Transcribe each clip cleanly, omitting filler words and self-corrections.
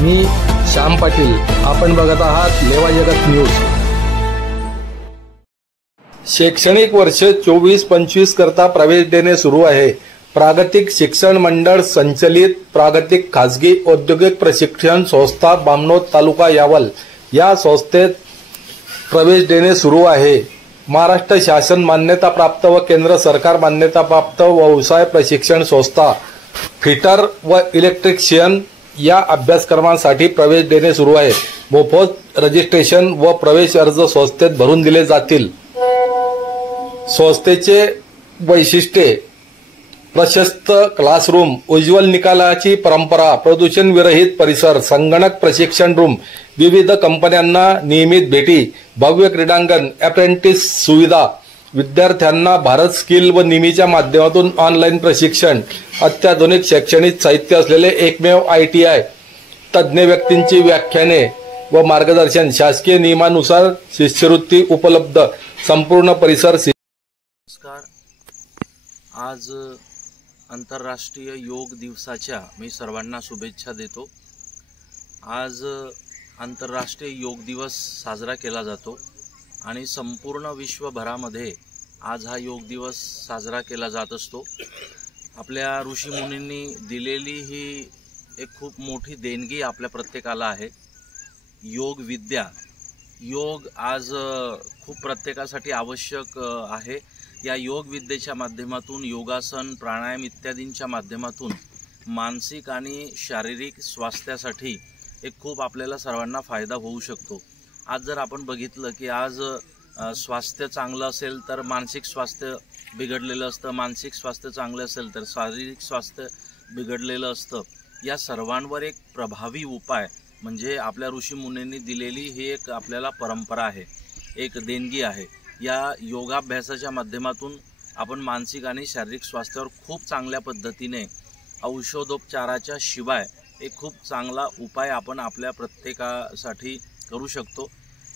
मी श्याम पाटील, आपण बघत आहात लेवा जगत न्यूज। शैक्षणिक वर्ष 24-25 करता प्रवेश देणे सुरू आहे। प्रागतिक शिक्षण मंडळ संचलित प्रागतिक खासगी औद्योगिक प्रशिक्षण संस्था बामनोद तालुका यावल या संस्थेत प्रवेश देणे सुरू आहे। महाराष्ट्र शासन मान्यता प्राप्त व केंद्र सरकार मान्यता प्राप्त व्यवसाय प्रशिक्षण संस्था फिटर व इलेक्ट्रिशियन या अभ्यासक्रमांसाठी प्रवेश देणे सुरू आहे। मोफत रजिस्ट्रेशन व प्रवेश अर्ज संस्थेत भरून दिले जातील। संस्थेचे वैशिष्ट्ये: प्रशस्त क्लासरूम, उज्ज्वल निकालाची परंपरा, प्रदूषण विरहित परिसर, संगणक प्रशिक्षण रूम, विविध कंपन्यांना नियमित भेटी, भव्य क्रीडांगण, अप्रेंटिस सुविधा, विद्यार्थ्यांना भारत स्किल व निमीच्या माध्यमातून ऑनलाईन प्रशिक्षण, अत्याधुनिक शैक्षणिक साहित्य असलेले एकमेव ITI, तज्ञ व्यक्तींची व्याख्याने व मार्गदर्शन, शासकीय नियमानुसार शिष्यवृत्ती उपलब्ध, संपूर्ण परिसर। नमस्कार, आज आंतरराष्ट्रीय योग दिवसाच्या मी सर्वांना शुभेच्छा देतो। आज आंतरराष्ट्रीय योग दिवस साजरा केला जातो आणि संपूर्ण विश्वभरामध्ये आज हा योग दिवस साजरा केला जात असतो। आपल्या ऋषीमुनींनी दिलेली ही एक खूप मोठी देणगी आपल्या प्रत्येकाला आहे। योग विद्या, योग आज खूप प्रत्येकासाठी आवश्यक आहे। या योग विद्येच्या माध्यमातून योगासन, प्राणायाम इत्यादींच्या माध्यमातून मानसिक आणि शारीरिक स्वास्थ्यासाठी एक खूप आपल्याला सर्वांना फायदा होऊ शकतो। आज जर आपण बघितलं की आज स्वास्थ्य चांगलं असेल तर मानसिक स्वास्थ्य बिघडलेलं असतं, मानसिक स्वास्थ्य चांगलं असेल तर शारीरिक स्वास्थ्य बिघडलेलं असतं। या सर्वांवर एक प्रभावी उपाय म्हणजे आपल्या ऋषीमुनींनी दिलेली ही एक आपल्याला परंपरा आहे, एक देणगी आहे। या योगाभ्यासाच्या माध्यमातून आपण मानसिक आणि शारीरिक स्वास्थ्यावर खूप चांगल्या पद्धतीने औषधोपचाराच्या शिवाय एक खूप चांगला उपाय आपण आपल्या प्रत्येकासाठी करू शकतो।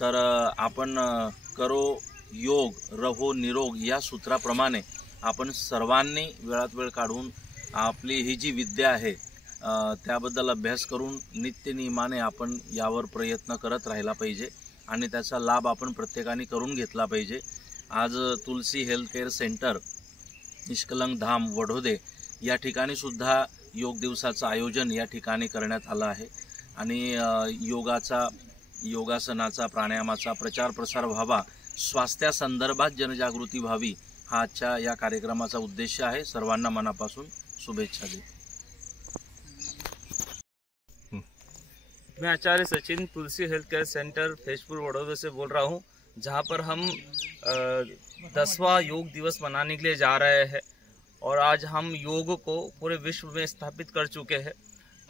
तर आपण करो योग रहो निरोग या सूत्राप्रमाणे आपण सर्वांनी वेळात वेळ काढून आपली ही जी विद्या आहे त्याबद्दल अभ्यास करून नित्य नियमाने आपण यावर प्रयत्न करत राहिला पाहिजे आणि त्याचा लाभ आपण प्रत्येकाने करून घेतला पाहिजे। आज तुलसी हेल्थ केअर सेंटर निष्कलंक धाम वडोदे या ठिकाणी सुद्धा योग दिवसाचं आयोजन या ठिकाणी करण्यात आलं आहे आणि योगासनाचा, प्राणायामाचा प्रचार प्रसार व्हावा, स्वास्थ्यासंदर्भात जनजागृती व्हावी हा आजच्या या कार्यक्रमाचा उद्देश आहे। सर्वांना मनापासून शुभेच्छा देतो। मैं Acharya Sachin Tulsi health care centre Faizpur Vadodara से बोल रहा हूँ, जहाँ पर हम 10वां योग दिवस मनाने के लिए जा रहे हैं और आज हम योग को पूरे विश्व में स्थापित कर चुके हैं।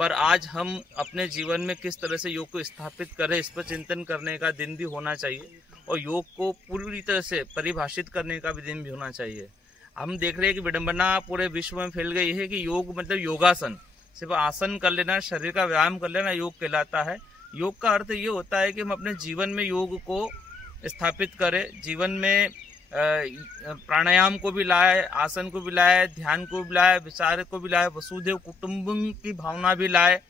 पर आज हम अपने जीवन में किस तरह से योग को स्थापित करें इस पर चिंतन करने का दिन भी होना चाहिए और योग को पूरी तरह से परिभाषित करने का भी दिन भी होना चाहिए। हम देख रहे हैं कि विडंबना पूरे विश्व में फैल गई है कि योग मतलब योगासन, सिर्फ आसन कर लेना, शरीर का व्यायाम कर लेना योग कहलाता है। योग का अर्थ ये होता है कि हम अपने जीवन में योग को स्थापित करें, जीवन में प्राणायाम को भी लाए, आसन को भी लाए, ध्यान को भी लाए, विचार को भी लाए, वसुधैव कुटुंबकम की भावना भी लाए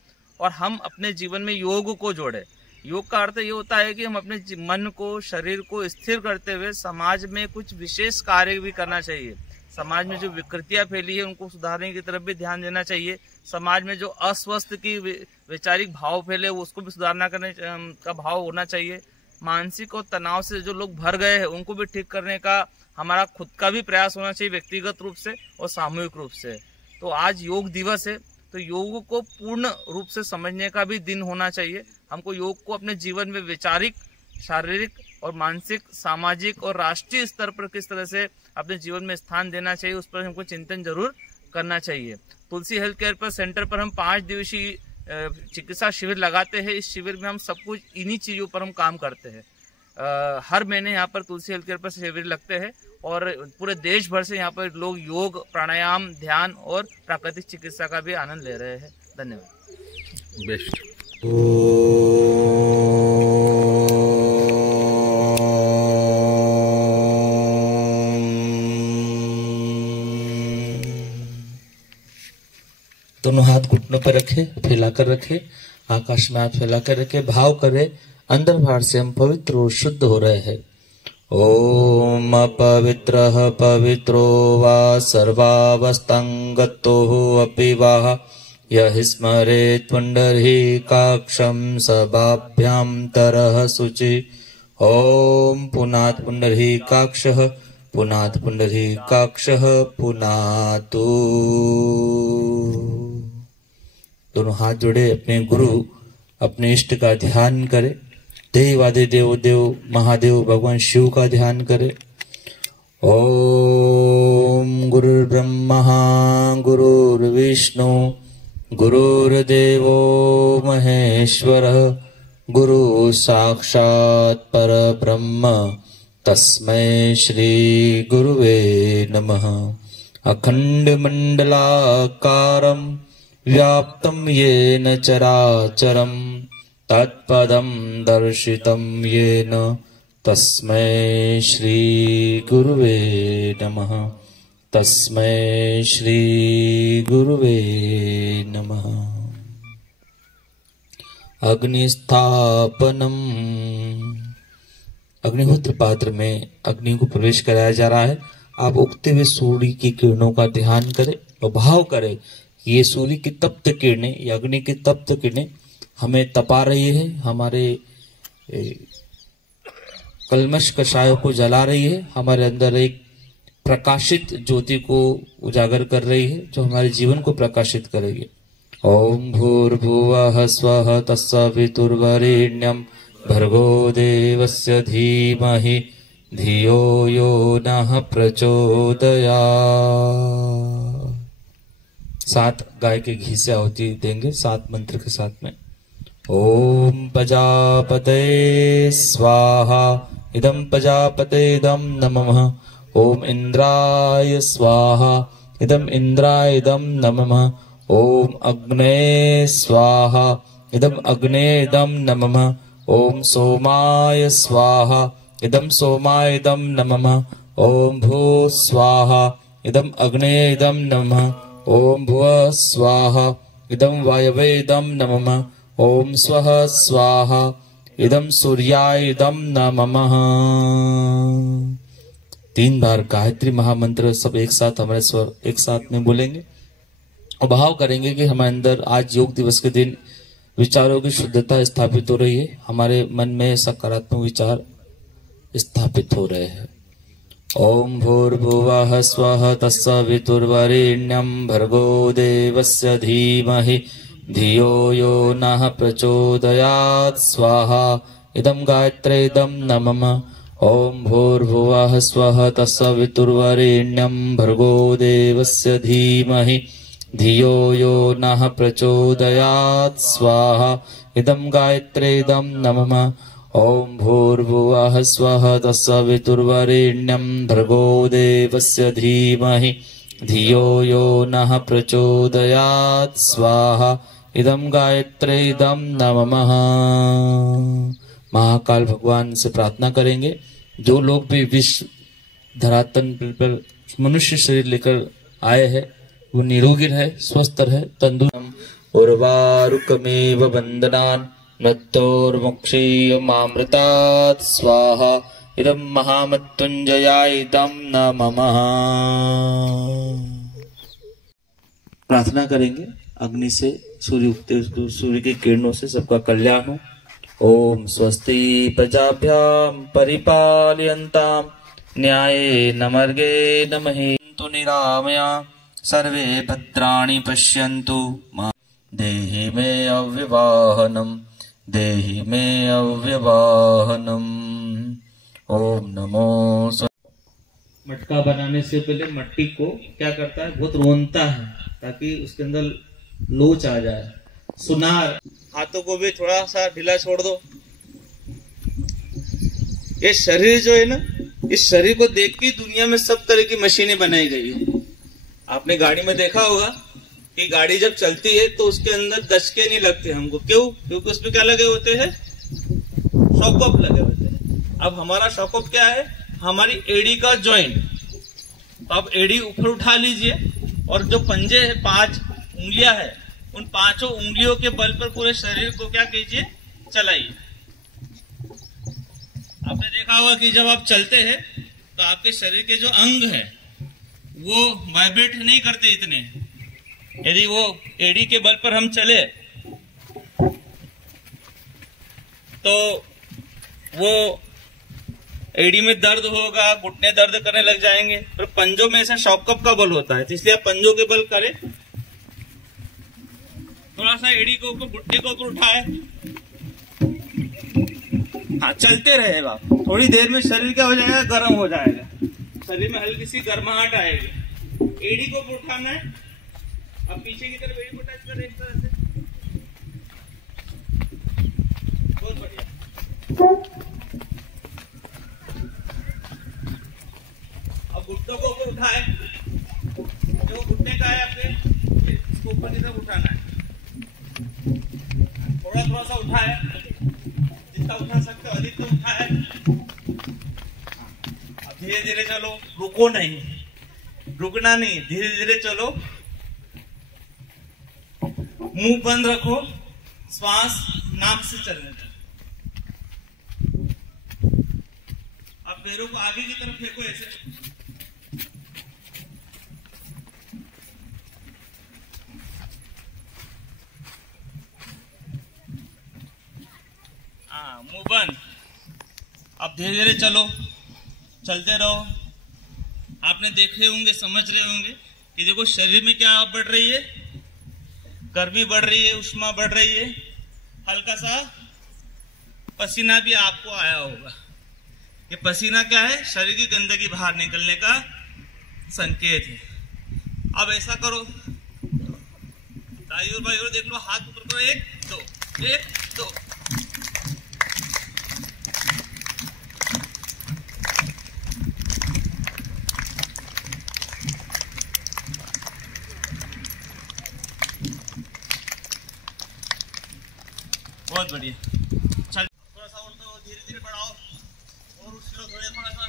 और हम अपने जीवन में योग को जोड़े। योग का अर्थ ये होता है कि हम अपने मन को, शरीर को स्थिर करते हुए समाज में कुछ विशेष कार्य भी करना चाहिए। समाज में जो विकृतियां फैली है उनको सुधारने की तरफ भी ध्यान देना चाहिए। समाज में जो अस्वस्थ की वैचारिक भाव फैले उसको भी सुधारना करने का भाव होना चाहिए। मानसिक और तनाव से जो लोग भर गए हैं उनको भी ठीक करने का हमारा खुद का भी प्रयास होना चाहिए, व्यक्तिगत रूप से और सामूहिक रूप से। तो आज योग दिवस है तो योग को पूर्ण रूप से समझने का भी दिन होना चाहिए। हमको योग को अपने जीवन में वैचारिक, शारीरिक और मानसिक, सामाजिक और राष्ट्रीय स्तर पर किस तरह से अपने जीवन में स्थान देना चाहिए उस पर हमको चिंतन जरूर करना चाहिए। तुलसी हेल्थ केयर पर सेंटर पर हम 5 दिवसीय चिकित्सा शिविर लगाते हैं। इस शिविर में हम सब कुछ इन्हीं चीज़ों पर हम काम करते हैं। हर महीने यहाँ पर तुलसी हेल्थ केयर पर शिविर लगते हैं और पूरे देश भर से यहाँ पर लोग योग, प्राणायाम, ध्यान और प्राकृतिक चिकित्सा का भी आनंद ले रहे हैं। धन्यवाद। बेस्ट। दोनों हाथ घुटनों पर रखें, फैलाकर रखें आकाश में हाथ फैला कर रखे, भाव करे अंदर बाहर से हम पवित्र और शुद्ध हो रहे हैं। ओम अपवित्रः पवित्रो वा सर्वावस्थांगतो अपि वा यः स्मरेत् पुण्डरीकाक्षं सभाभ्यान्तरः शुचि। ओम पुनात् पुण्डरीकाक्षः पुनात् पुण्डरीकाक्षः पुनातु। दोनों हाथ जोड़े, अपने गुरु अपने इष्ट का ध्यान करे। देवादि देव देव महादेव भगवान शिव का ध्यान करे। ओम गुरुर्ब्रह्मा गुरुर्विष्णु गुरुर्देवो महेश्वरः गुरु साक्षात् परब्रह्म तस्मै श्री गुरुवे नमः। अखंड मंडलाकारं व्याप्तं येन चराचरं तत्पदं दर्शितं येन तस्मै श्री गुरुवे नमः। तस्मै श्री गुरुवे नमः। अग्निस्थापनम। अग्निहोत्र पात्र में अग्नि को प्रवेश कराया जा रहा है। आप उगते हुए सूर्य की किरणों का ध्यान करें और भाव करें कि ये सूर्य की तप्त किरणें या अग्नि की तप्त किरणें हमें तपा रही है, हमारे कल्मश कषायों को जला रही है, हमारे अंदर एक प्रकाशित ज्योति को उजागर कर रही है जो हमारे जीवन को प्रकाशित करेगी। ओम भूर्भुवः स्वः तत्सवितुर्वरेण्यं भर्गो देवस्य धीमहि धियो यो नः प्रचोदयात्। 7 गाय के घी से आहुति देंगे 7 मंत्र के साथ में। ओम प्रजापते स्वाहा इदं प्रजापते इदं नमः। ओम इंद्राय स्वाहा इदं इंद्राय इदं नमः। ओम अग्ने स्वाहा इदं अग्ने इदं नमः। ओम सोमाय स्वाहा इदं सोमाय इदं नमः। ओम भू स्वाहा इदं अग्ने इदं नमः। ओम भुवः स्वाहा इदं वायवे इदं नमः। ओम स्वः स्वाहा इदं सूर्याय इदं नमः। 3 बार गायत्री महामंत्र सब एक साथ हमारे स्वर एक साथ में बोलेंगे और भाव करेंगे कि हमारे अंदर आज योग दिवस के दिन विचारों की शुद्धता स्थापित हो रही है, हमारे मन में सकारात्मक विचार स्थापित हो रहे हैं। ओम भूर्भुवः स्वः तत्सवितुर्वरेण्यं भर्गो देवस्य धीमहि धियो यो नः प्रचोदयात्। स्वाहा इदं गायत्रे इदं नमः। ओम भूर्भुवः स्वः तत्सवितुर्वरेण्यं भर्गो देवस्य धीमहि धियो यो नः प्रचोदयात्। स्वाहा इदं गायत्रे इदं नमः। ओम भूर्भुवः स्वः तत्सवितुर्वरेण्यं भर्गो देवस्य धीमहि धियो यो नः प्रचोदयात्। स्वाहा इदं गायत्रे इदं नमः। महाकाल भगवान से प्रार्थना करेंगे, जो लोग भी विश्व धरातल पर मनुष्य शरीर लेकर आए हैं वो निरोगी रहे, स्वस्थ रहे, तंदुरुस्त। उर्वारुकमेव वंदनान् मृत्योर्मुक्षीयमामृतात्। स्वाहा इदं महामृत्युंजयाय इदं नमः। प्रार्थना करेंगे अग्नि से, सूर्य उगते सूर्य की किरणों से सबका कल्याण हो। ओम स्वस्ति प्रजाभ्यां परिपालयन्तां न्यायेन मार्गेण महीन्तु निरामया सर्वे भद्राणि पश्यन्तु मा देहि मे अव्यवाहनम् देहि मे अव्यवाहनम्। ओम नमो। मटका बनाने से पहले मट्टी को क्या करता है, बहुत रोनता है ताकि उसके अंदर लोच आ जाए। सुनार हाथों को भी थोड़ा सा ढीला छोड़ दो। ये शरीर जो है ना, इस शरीर को देख के दुनिया में सब तरह की मशीनें बनाई गई है। आपने गाड़ी में देखा होगा कि गाड़ी जब चलती है तो उसके अंदर दचके नहीं लगते हमको। क्यों? क्योंकि उसमें क्या लगे होते हैं, शॉकअप लगे होते हैं। अब हमारा शॉकअप क्या है, हमारी एड़ी का जॉइंट। तो आप एड़ी ऊपर उठा लीजिए और जो पंजे है 5 उंगलियां है उन 5 उंगलियों के बल पर पूरे शरीर को क्या कीजिए, चलाइए। आपने देखा होगा कि जब आप चलते हैं तो आपके शरीर के जो अंग है वो वाइब्रेट नहीं करते इतने। यदि वो एड़ी के बल पर हम चले तो वो एड़ी में दर्द होगा, घुटने दर्द करने लग जाएंगे। और पंजों में ऐसा शॉकअप का बल होता है, तो इसलिए आप पंजों के बल करें। थोड़ा सा एड़ी को ऊपर, घुटने को ऊपर उठाए, हाँ चलते रहे आप। थोड़ी देर में शरीर क्या हो जाएगा, गर्म हो जाएगा, शरीर में हल्की सी गर्माहट आएगी। एड़ी को ऊपर उठाना है, अब पीछे की तरफ एड़ी को टच करें इस तरह से, बहुत बढ़िया। अब घुटनों को ऊपर उठाए, जो घुटने का है आपके, इसको ऊपर की तरफ उठाना है। थोड़ा सा उठाए, जितना उठा सकते हो अधिक तो उठाए। अब धीरे धीरे चलो, रुको नहीं, रुकना नहीं, धीरे धीरे चलो। मुंह बंद रखो, श्वास नाक से चलने दो। अब पैरों को आगे की तरफ फेंको ऐसे। मुंह बंद। अब धीरे धीरे चलो, चलते रहो। आपने देखे होंगे, समझ रहे होंगे कि देखो शरीर में क्या बढ़ रही है, गर्मी बढ़ रही है, उष्मा बढ़ रही है, हल्का सा पसीना भी आपको आया होगा। ये पसीना क्या है, शरीर की गंदगी बाहर निकलने का संकेत है। अब ऐसा करो, दाई और बाई और देख लो, हाथ ऊपर करो, 1 2 1 2। बहुत बढ़िया। चल थोड़ा सा और तो धीरे धीरे बढ़ाओ और उठ लो थोड़ा सा।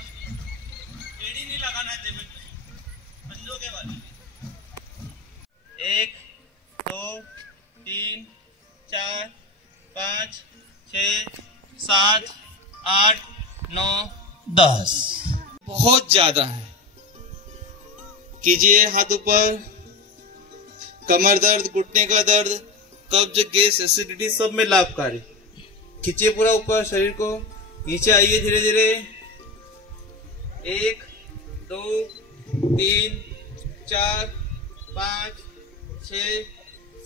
एड़ी नहीं लगाना है जमीन पे, पंजों के बल। 1 2 3 4 5 6 7 8 9 10। बहुत ज्यादा है। कीजिए हाथ ऊपर। कमर दर्द, घुटने का दर्द, कब्ज, गैस, एसिडिटी सब में लाभकारी। खींचिए पूरा ऊपर शरीर को, नीचे आइए धीरे धीरे। 1 2 3 4 5 6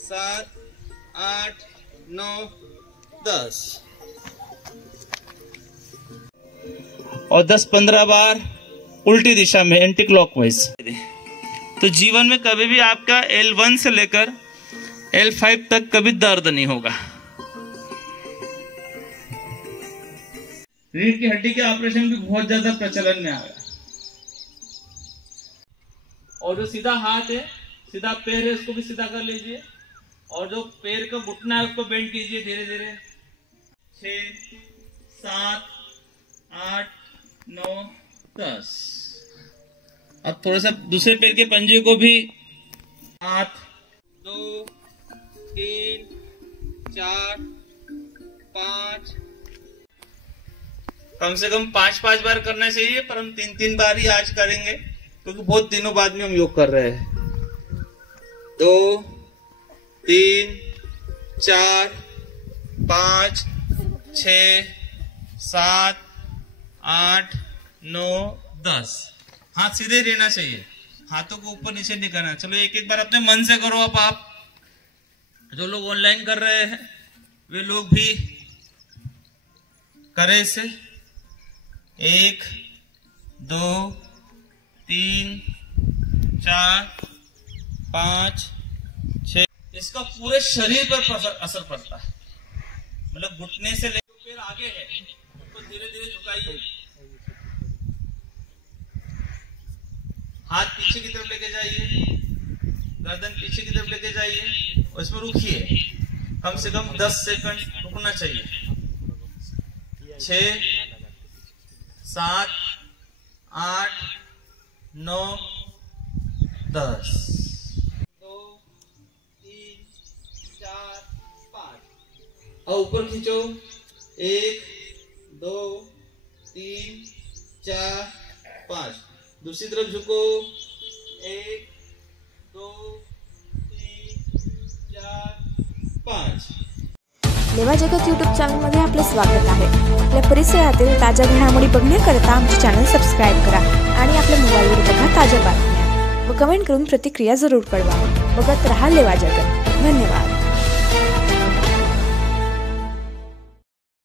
7 8 9 10 और 10-15 बार उल्टी दिशा में, एंटी क्लॉकवाइज। तो जीवन में कभी भी आपका L1 से लेकर L5 तक कभी दर्द नहीं होगा। रीढ़ की हड्डी के ऑपरेशन भी बहुत ज्यादा प्रचलन में आ गया। और जो सीधा हाथ है, सीधा पैर है, उसको भी सीधा कर लीजिए। और जो पैर का घुटना है उसको बेंड कीजिए धीरे धीरे। 6 7 8 9 10। अब थोड़ा सा दूसरे पैर के पंजे को भी 8 2 3 4 5, कम से कम 5-5 बार करना चाहिए, पर हम 3-3 बार ही आज करेंगे क्योंकि बहुत दिनों बाद में हम योग कर रहे हैं। 2 3 4 5 6 7 8 9 10। हाथ सीधे रहना चाहिए, हाथों को ऊपर नीचे नहीं करना। चलो एक एक बार अपने मन से करो। अब आप जो लोग ऑनलाइन कर रहे हैं वे लोग भी करें इसे। 1 2 3 4 5 6। इसका पूरे शरीर पर असर पड़ता है। मतलब घुटने से लेकर पैर आगे है, उसको धीरे धीरे झुकाइए। हाथ पीछे की तरफ लेके जाइए, गर्दन पीछे की तरफ लेके जाइए और इसमें रुकिए। कम से कम 10 सेकंड रुकना चाहिए। 6 7 8 9 10। 2 3 और ऊपर खींचो, 1 2 3 4 5। दूसरी तरफ झुको, 1 2 3 4 5। लेवा जगत यूट्यूब चॅनलमध्ये आपलं स्वागत आहे। आपल्या परिसरातील ताज्या घडामोडी बघण्याकरता आमचे चॅनल सबस्क्राइब करा आणि आपल्या मोबाईलवर बघा ताज्या बातम्या व कमेंट करून प्रतिक्रिया जरूर कळवा। बघत रहा लेवा जगत। धन्यवाद।